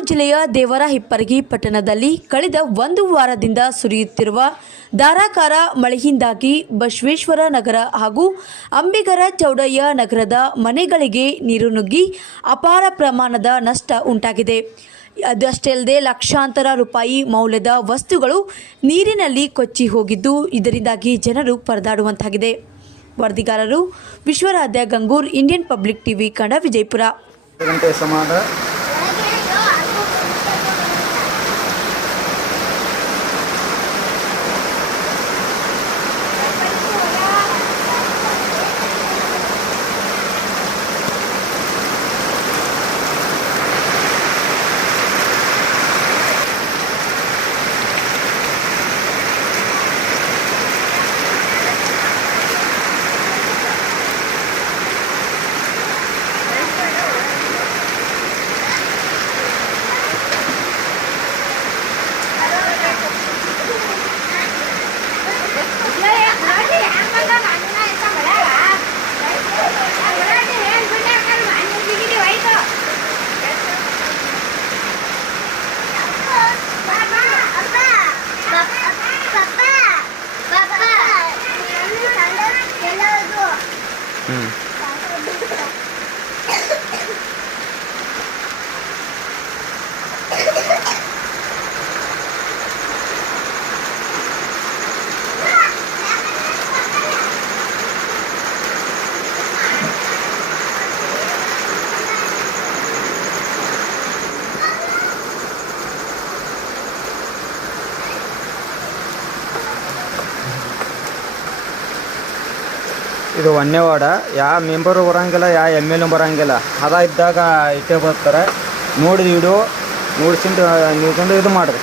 ಚಿಕ್ಕಮಗಳೂರು ಜಿಲ್ಲೆಯ ದೇವರಹಿಪ್ಪರಗಿ ಪಟ್ಟಣದಲ್ಲಿ ಕಳೆದ ಒಂದು ವಾರದಿಂದ ಸುರಿಯುತ್ತಿರುವ ಧಾರಾಕಾರ ಮಳೆಯಿಂದಾಗಿ ಬಸವೇಶ್ವರ ನಗರ ಹಾಗೂ ಅಂಬಿಗರ ಚೌಡಯ್ಯ ನಗರದ ಮನೆಗಳಿಗೆ ನೀರು ನುಗ್ಗಿ ಅಪಾರ ಪ್ರಮಾಣದ ನಷ್ಟ ಉಂಟಾಗಿದೆ. ಅದಷ್ಟೇ ಅಲ್ಲದೆ ಲಕ್ಷಾಂತರ ರೂಪಾಯಿ ಮೌಲ್ಯದ ವಸ್ತುಗಳು ನೀರಿನಲ್ಲಿ ಕೊಚ್ಚಿ ಹೋಗಿದ್ದು, ಇದರಿಂದಾಗಿ ಜನರು ಪರದಾಡುವಂತಾಗಿದೆ. ವರದಿಗಾರರು Vishwaradhya Gangur, Indian public TV Kannada, Vijayapura. ಇದು ಒಂದೇ ವಾರ್ಡ. ಯಾವ ಮೆಂಬರು ಬರೋಂಗಿಲ್ಲ, ಯಾವ MLA ಬರೋಂಗಿಲ್ಲ. ಇದ್ದಾಗ ಇಟ್ಟೇ ಬರ್ತಾರೆ. ನೋಡಿದ ವಿಡಿಯೋ ನೋಡ್ಕೊಂಡು ಇದು ಮಾಡಿರಿ.